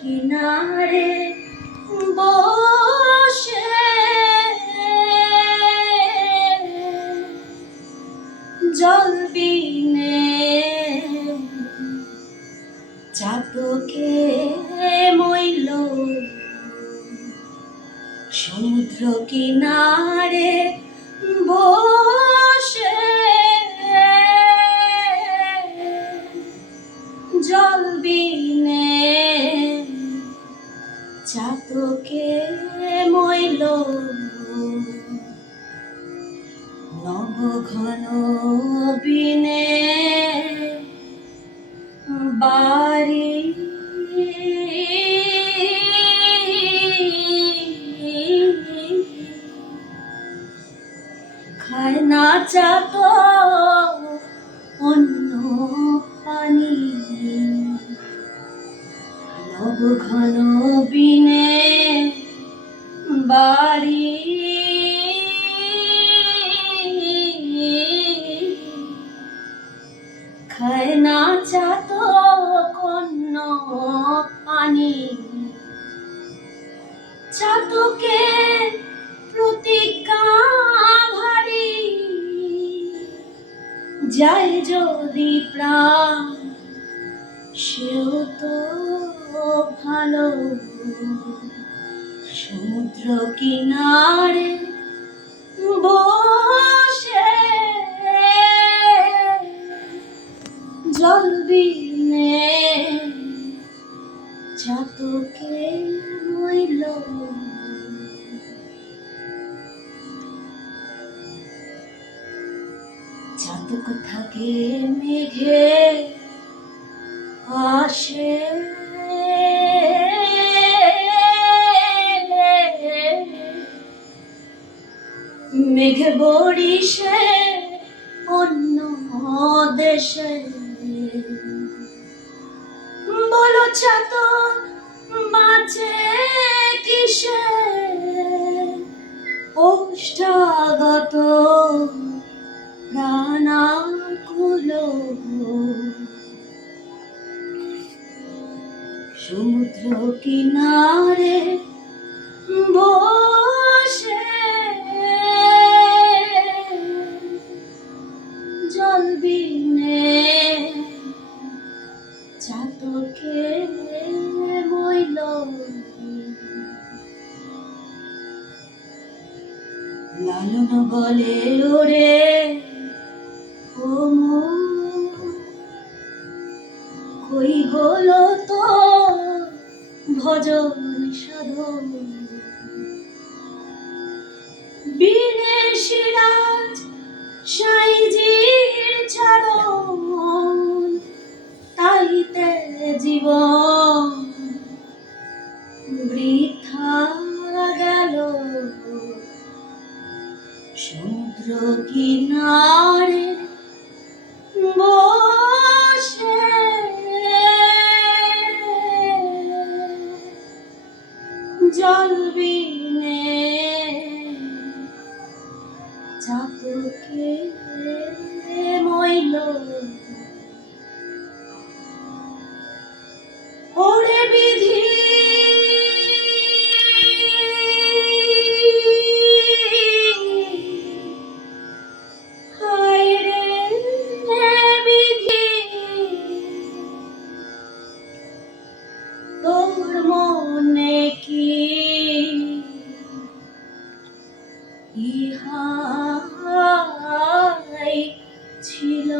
কিনারে বসে জল বিনে চাতকে মইল সমুদ্র কিনারে বসে জল বিনে চাতকে মইল নব ঘন বিনে বাড়ি খায় না চাত অন্য পানি নব ঘন বিনে বাড়ি খায় না চাত অন্য পানি চাতকে প্রতিজ্ঞা ভারী যায় যদি প্রাণ সেও তো ভালো সমুদ্র কিনারে বসে জল বিনে চাতকে মইল চাতক থাকে মেঘে আসে মেঘ বরিশে অন্য দেশে বলো চাতক বাঁচে কিসে ওষ্ঠাগত প্রাণাকুল সমুদ্র কিনারে বসে জল বিনে চাতকে মইল লালন বলে ওরে ও কই হলো তো ভজন সাধন বিদেশি রাজ সাইজির চরণ তাইতে জীবন বৃথা গেল সমুদ্র কিনারে বসে জল বিনে চাতকে মইল ওরে বিধি হায় রে বিধি তোর মনে কি ইহাই ছিল।